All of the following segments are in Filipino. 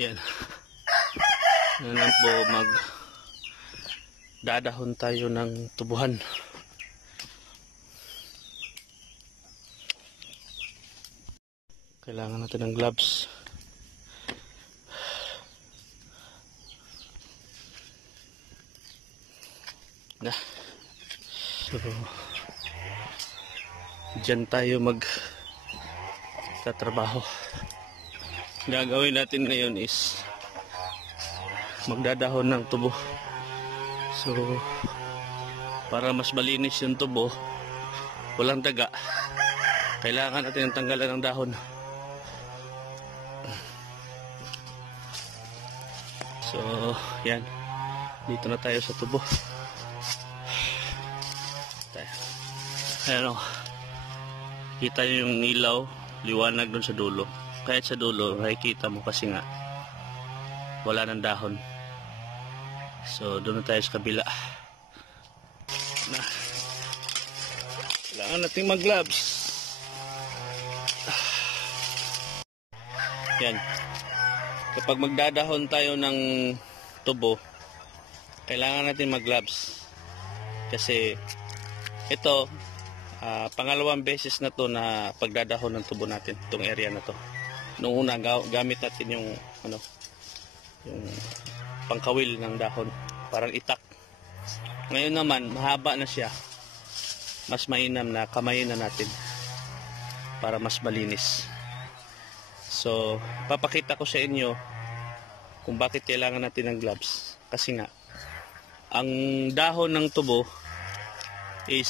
Yan. Ngayon po dadahon tayo ng tubuhan. Kailangan natin ng gloves. Na. So, dyan tayo tatrabaho. Gagawin natin ngayon is magdadahon ng tubo. So, para mas malinis yung tubo, walang daga, kailangan natin tanggalan ng dahon. So, yan. Dito na tayo sa tubo. Ayan o. Kita yung ilaw, liwanag dun sa dulo. Kahit sa dulo, makikita mo kasi nga wala ng dahon. So, doon na tayo sa kabila. Na. Kailangan natin mag-gloves. Yan. Kapag magdadahon tayo ng tubo, kailangan natin mag-gloves. Kasi ito, pangalawang beses na to na pagdadahon ng tubo natin, itong area na to. Noong una, gamit natin yung pangkawil ng dahon, parang itak. Ngayon naman, mahaba na siya. Mas mainam na kamayin na natin para mas malinis. So, papakita ko sa inyo kung bakit kailangan natin ng gloves. Kasi nga, ang dahon ng tubo is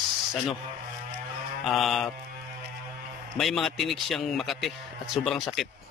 may mga tinik siyang makati at sobrang sakit.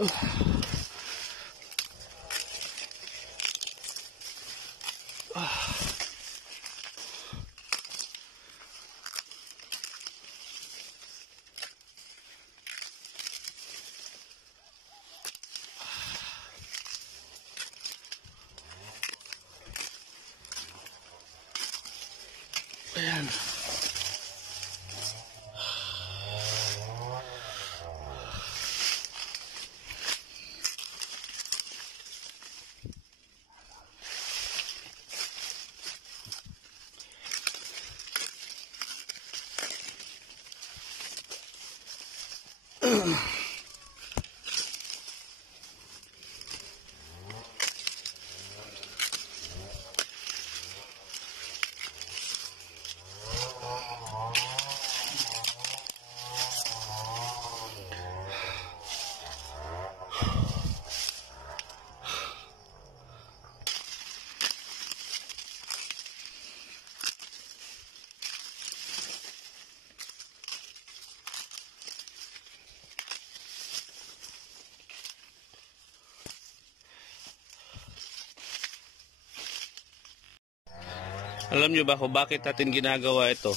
Ayan. Alam nyo ba kung bakit natin ginagawa ito?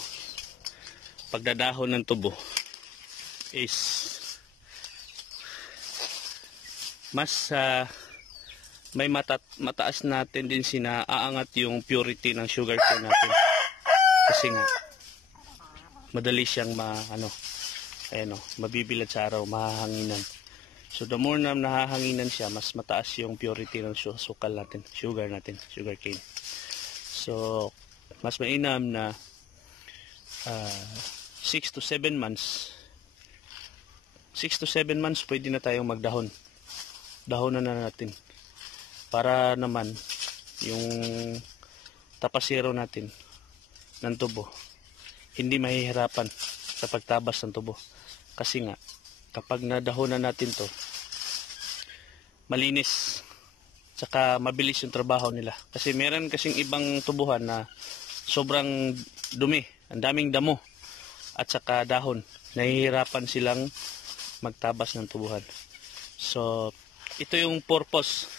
Pagdadahon ng tubo is mas may mataas natin din aangat yung purity ng sugar cane natin. Kasi nga madali siyang mabibilad sa araw, mahahanginan. So the more na nahahanginan siya, mas mataas yung purity ng sukal natin, sugar cane. So mas mainam na 6 to 7 months pwede na tayong magdahon. Dahonan na natin para naman yung tapasero natin ng tubo hindi mahihirapan sa pagtabas ng tubo. Kasi nga kapag nadahonan natin to, malinis saka mabilis yung trabaho nila. Kasi meron kasing ibang tubuhan na sobrang dumi, ang daming damo at saka dahon, nahihirapan silang magtabas ng tubuhan. So ito yung purpose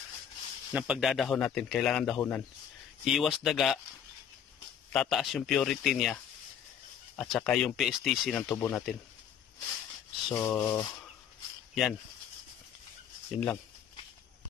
ng pagdadahon natin. Kailangan dahonan, iwas daga, tataas yung purity niya at saka yung PSTC ng tubo natin. So yan, yun lang.